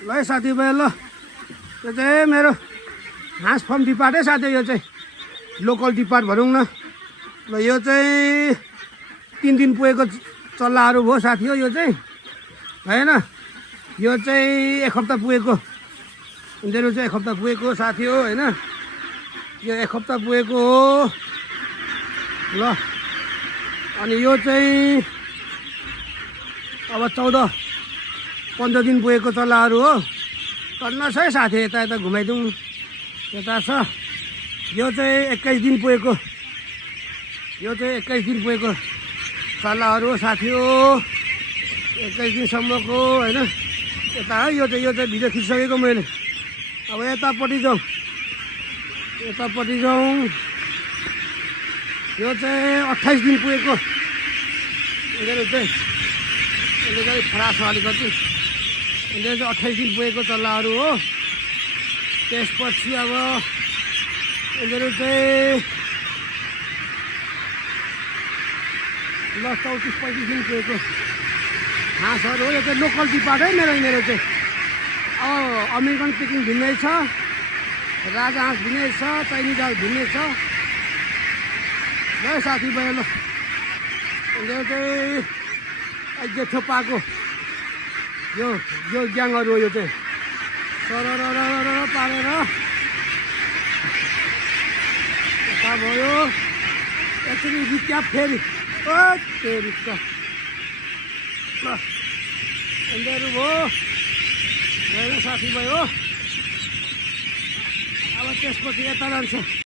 ल है साथीभाइ ल यो चाहिँ मेरो हाँस फर्म डिपार्टै साथी यो चाहिँ लोकल डिपार्ट भनौँ न ल यो चाहिँ 3 दिन पुगेको चल्लाहरू भयो साथी हो यो चाहिँ होइन यो चाहिँ 1 हप्ता पुगेको यिनीहरू चाहिँ 1 हप्ता पुगेको साथी हो होइन यो 1 हप्ता पुगेको हो ल अनि यो चाहिँ अब 14-15 दिन पुगेको चल्लाहरू हो टन्नस है साथी यता यता घुमाइदिउँ यता छ यो चाहिँ 21 दिन पुगेको यो चाहिँ 21 दिन पुगेको चल्लाहरू हो साथी हो 21 दिनसम्मको होइन यता है यो चाहिँ भिडियो खिचिसकेको मैले अब यतापट्टि जाउँ यो चाहिँ 28 दिन पुगेको यिनीहरू चाहिँ फरा छ अलिकति यिनीहरू चाहिँ 28 दिन पुगेको चल्लाहरू हो त्यसपछि अब यिनीहरू चाहिँ ल 34-35 दिन पुगेको हाँसहरू हो यो चाहिँ लोकल डिपार्ट है मेरो चाहिँ अब अमेरिकन पिकिङ भिन्नै छ राजा हाँस भिन्नै छ चाइनिज हाँस भिन्नै छ ल साथीभाइ ल यिनीहरू चाहिँ जेठो पाएको यो ग्याङहरू हो यो चाहिँ सरर पारेर यता भयो यसरी रिक्याप फेरि ल यिनीहरू भयो साथीभाइ हो अब त्यसपछि यता जान्छ